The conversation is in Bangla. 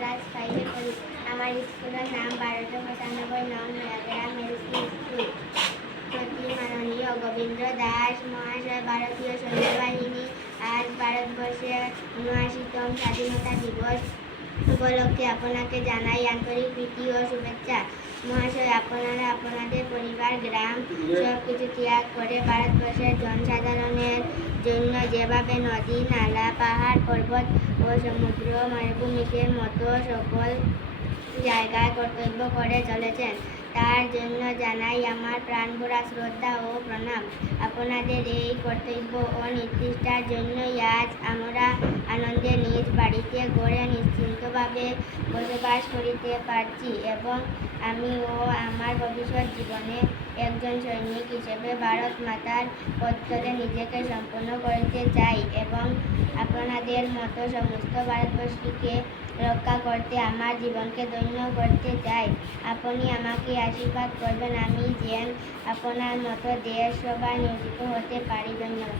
ক্লাস 5-এ পড়ি। আমার স্কুলের নাম ১২৯৫ নং নয়াগ্রাম এলসি স্কুল। প্রতি মাননীয় গোবিন্দ দাস মহাশয়, ভারতীয় সৈন্যবাহিনী আজ ভারতবর্ষের ৭৯তম স্বাধীনতা দিবস উপলক্ষে আপনাকে জানাই আন্তরিক প্রীতি ও শুভেচ্ছা। মহাশয়, আপনারা আপনাদের পরিবার, গ্রাম সবকিছু ত্যাগ করে ভারতবর্ষের জনসাধারণের জন্য যেভাবে নদী, নালা, পাহাড়, পর্বত ও সমুদ্র, মরুভূমির মতো সকল জায়গায় কর্তব্য করে চলেছেন, তার জন্য জানাই আমার প্রাণভরা শ্রদ্ধা ও প্রণাম। আপনাদের এই কর্তব্য ও নিষ্ঠার জন্যই আজ আমরা আনন্দে নিজ বাড়িতে ঘরে নিশ্চিন্তভাবে বসবাস করিতে পারছি এবং আমি ও আমার ভবিষ্যৎ জীবনে একজন সৈনিক হিসেবে ভারত মাতার পথে নিজেকে সম্পন্ন করতে চাই এবং আপনাদের মতো সমস্ত ভারতবর্ষীকে রক্ষা করতে আমার জীবনকে ধন্য করতে চাই। আপনি আমাকে আশীর্বাদ করবেন আমি যেন আপনার মতো দেশ সেবায় নিয়োজিত হতে পারি। ধন্যবাদ।